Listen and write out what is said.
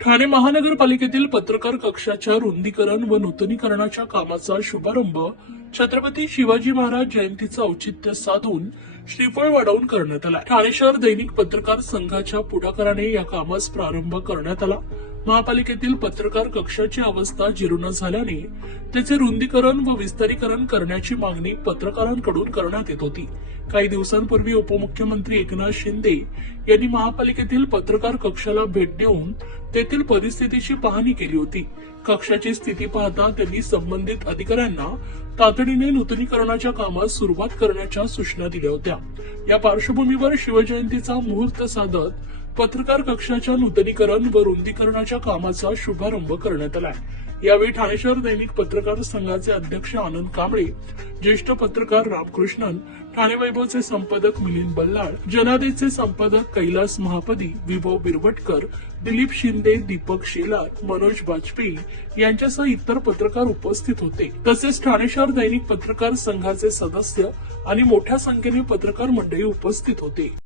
ठाणे महानगरपालिकेतील पत्रकार कक्षाच्या रुंदीकरण व नूतनीकरणाच्या कामाचा शुभारंभ छत्रपती शिवाजी महाराज जयंतीचं औचित्य साधून श्रीफळ वाढवून करण्यात आला। ठाणे शहर दैनिक पत्रकार संघाच्या पुढाकाराने या कामास प्रारंभ करण्यात आला। महापालिकेतील पत्रकार कक्षाची अवस्था जीर्ण झाल्याने त्याचे रुंदीकरण व विस्तारीकरण करण्याची मागणी पत्रकारांकडून करण्यात येत होती। काही दिवसांपूर्वी उपमुख्यमंत्री एकनाथ शिंदे यांनी महापालिकेतील पत्रकार कक्षाला भेट देऊन तेथील परिस्थितीची पाहणी केली होती। कक्षाची स्थिती पाहता त्यांनी संबंधित अधिकाऱ्यांना तातडीने नूतनीकरणाच्या कामास सुरुवात करण्याच्या सूचना दिल्या होत्या। या पार्श्वभूमीवर शिवजयंतीचा मुहूर्त साधत पत्रकार कक्षाच्या नूतनीकरण व रुंदीकरणाच्या कामाचा शुभारंभ करण्यात आला। यावेळी ठाणे शहर दैनिक पत्रकार संघाचे अध्यक्ष आनंद कांबळे, ज्येष्ठ पत्रकार रामकृष्णन, ठाणे वैभवचे संपादक मिलिंद बल्लाळ, जनादेशचे संपादक कैलास महापदी, विभव बिरवटकर, दिलीप शिंदे, दीपक शेलार, मनोज वाजपेयी यांच्यासह इतर पत्रकार उपस्थित होते। तसेच ठाणे शहर दैनिक पत्रकार संघाचे सदस्य आणि मोठ्या संख्येने पत्रकार मंडळी उपस्थित होते।